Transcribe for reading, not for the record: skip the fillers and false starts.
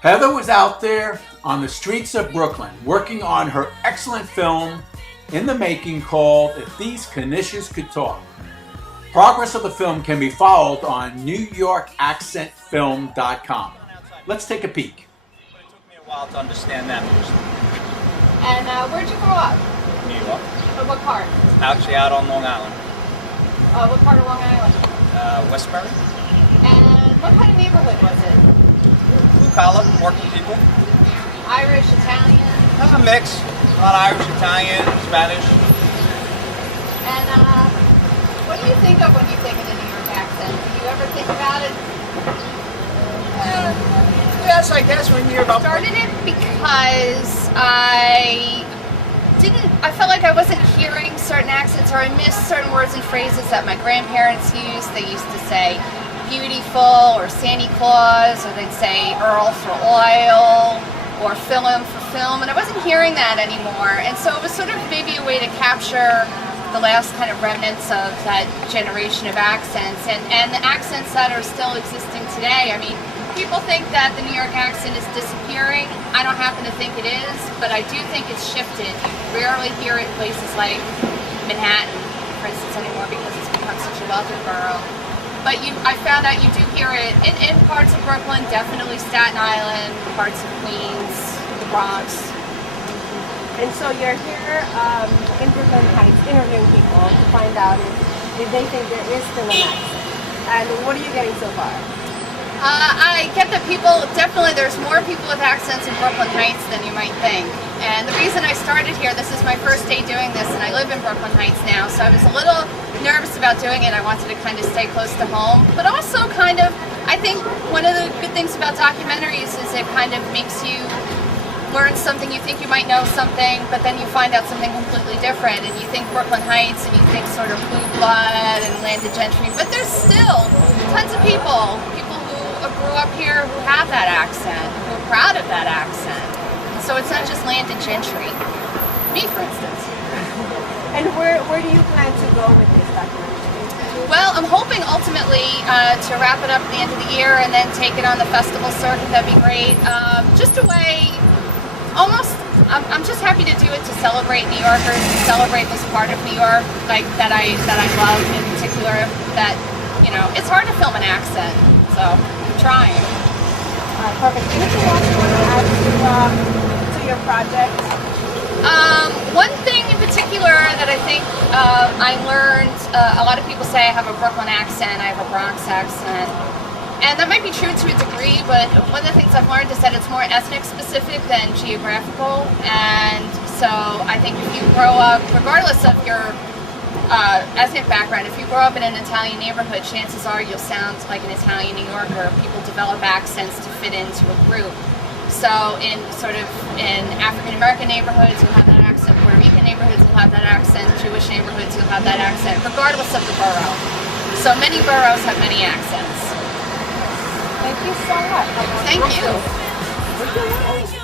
Heather was out there on the streets of Brooklyn working on her excellent film in the making called If These Knishes Could Talk. Progress of the film can be followed on NewYorkAccentFilm.com. Let's take a peek. But it took me a while to understand that music. And where'd you grow up? New York. What part? Actually out on Long Island. What part of Long Island? Westbury. And what kind of neighborhood was it? Blue collar, working people. Irish, Italian? A mix. A lot of Irish, Italian, Spanish. And what do you think of when you think of the New York accent? Do you ever think about it? Yes, I guess when you hear about... Started it because I felt like I wasn't hearing certain accents, or I missed certain words and phrases that my grandparents used. They used to say beautiful or Santa Claus, or they'd say Earl for oil or film for film, and I wasn't hearing that anymore. And so it was sort of maybe a way to capture the last kind of remnants of that generation of accents, and the accents that are still existing today. I mean, people think that the New York accent is disappearing. I don't happen to think it is, but I do think it's shifted. You rarely hear it in places like Manhattan, for instance, anymore, because it's become such a wealthy borough. But I found out you do hear it in parts of Brooklyn, definitely Staten Island, parts of Queens, the Bronx. And so you're here in Brooklyn Heights interviewing people to find out if they think there is still an accent. And what are you getting so far? I get that there's more people with accents in Brooklyn Heights than you might think. And the reason I started here, this is my first day doing this, and I live in Brooklyn Heights now, so I was a little nervous about doing it. I wanted to kind of stay close to home, but also kind of, I think one of the good things about documentaries is it kind of makes you learn something. You think you might know something, but then you find out something completely different, and you think Brooklyn Heights, and you think sort of blue blood and landed gentry, but there's still tons of people who grew up here who have that accent, who are proud of that accent. And so it's not just landed gentry. Me, for instance. And where do you plan to go with this documentary? Well, I'm hoping ultimately to wrap it up at the end of the year and then take it on the festival circuit. That'd be great. Just a way, almost, I'm just happy to do it to celebrate New Yorkers, to celebrate this part of New York like that I love in particular. That, you know, it's hard to film an accent, so I'm trying. Perfect. Anything else you want to add to your project? One thing in particular that I think I learned, a lot of people say I have a Brooklyn accent, I have a Bronx accent, and that might be true to a degree, but one of the things I've learned is that it's more ethnic specific than geographical, and so I think if you grow up, regardless of your ethnic background, if you grow up in an Italian neighborhood, chances are you'll sound like an Italian New Yorker. People develop accents to fit into a group. So in African American neighborhoods, you'll have that accent. Puerto Rican neighborhoods, you'll have that accent. Jewish neighborhoods, you'll have that accent, regardless of the borough. So many boroughs have many accents. Thank you so much. Thank you.